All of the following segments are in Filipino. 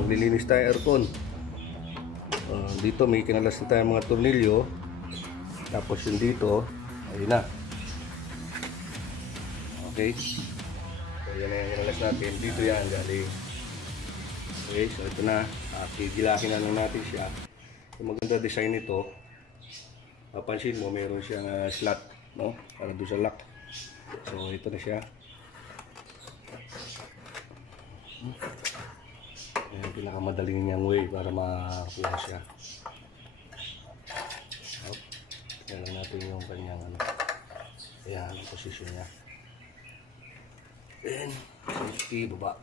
Maglilinis tayo aircon. Dito may kinalas na tayo mga tornilyo. Tapos yung dito, ayun na. Okay. So yan na yung kinalas natin. Dito yan galing. Okay, so ito na. Gilakin na lang natin siya. Yung maganda design nito, mapansin mo meron siyang slot, no? Para doon sa lock. So ito na siya. Ayan, pinakamadaling niyang way para makakuha siya. Kaya lang natin yung kanyang ano. Ayan, ang posisyon niya. Then, safety, baba.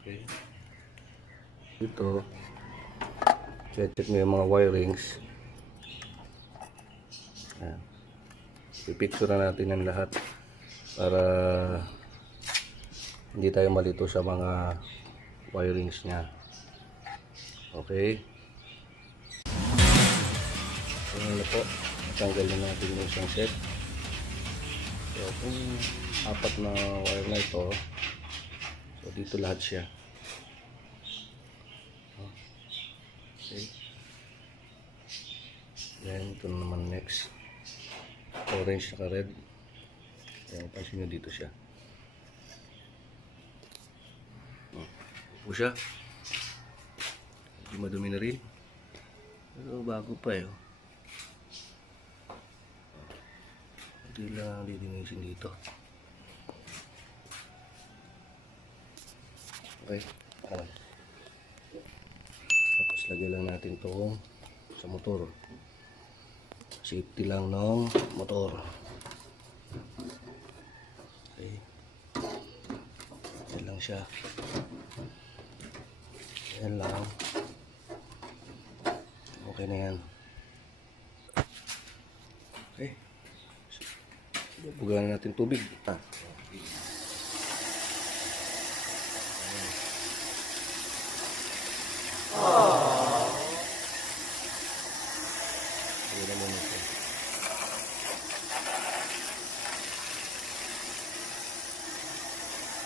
Okay. Ito, check mo yung mga wirings. Ayan. Pipicture natin ang lahat para hindi tayo malito sa mga wirings niya. Okay. So ano po, tanggalin natin yung isang set. So kung apat na wire na ito, so dito lahat siya. Okay. Then ito naman next, orange saka red. Ayan, pansin nyo dito siya. Upo siya. Hindi madumi na rin. Pero bago pa eh. Hindi lang lilinisin dito. Okay. Tapos lagyan lang natin itong sa motor. Safety lang ng motor. Okay. Yan lang siya. Yan lang. Okay na yan. Okay. Bugalan natin tubig.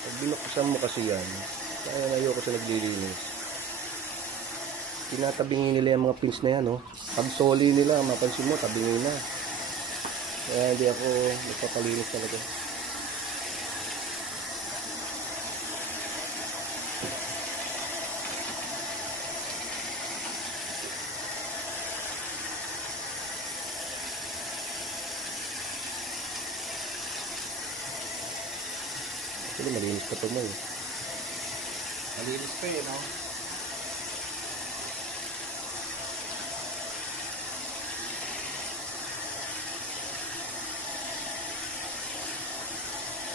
Pag binuksan mo kasi yan, kaya na ayoko sa naglilinis. Tinatabingin nila yung mga pins na yan, oh. Pag soli nila, mapansin mo, tabingin na. Kaya hindi ako nagpapalinis talaga. Actually, malinis pa ito mo eh. Malinis pa eh, no?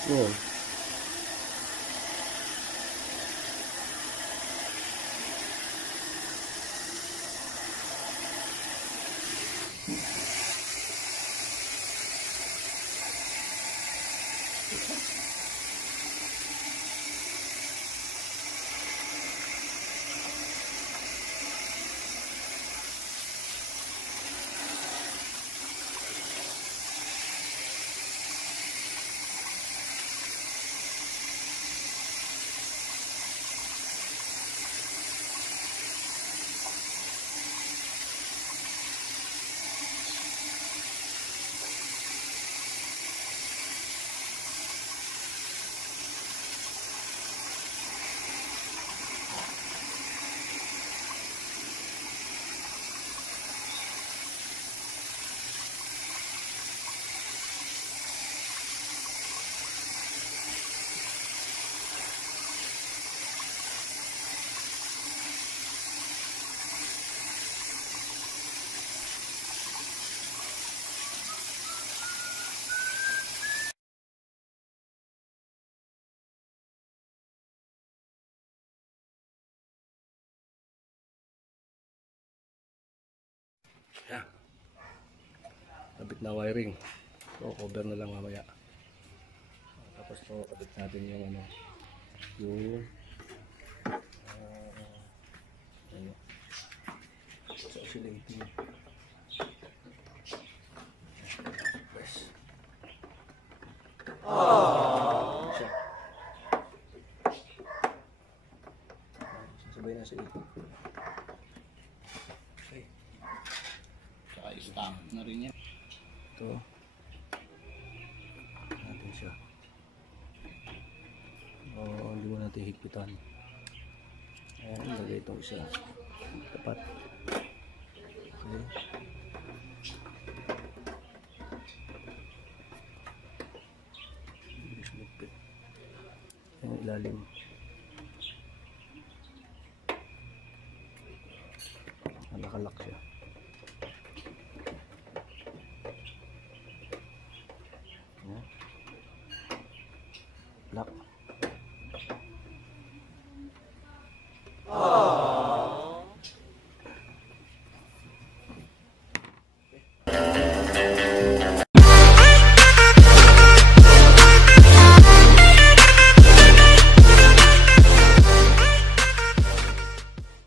Yun. Yan. Kabit na wiring. So, cover na lang mamaya. Tapos to, kabit natin yung ano, yung ano, oscillating. Press. Siya. Sasabay na sa ito. Okay. Saka stop na rin yan. Ito. Natin siya. Hindi mo natin higpitan. Ayan, lagay itong isa. Tapat. Okay. Bilis magpit. Ayan, ilalim. Nalakalak siya.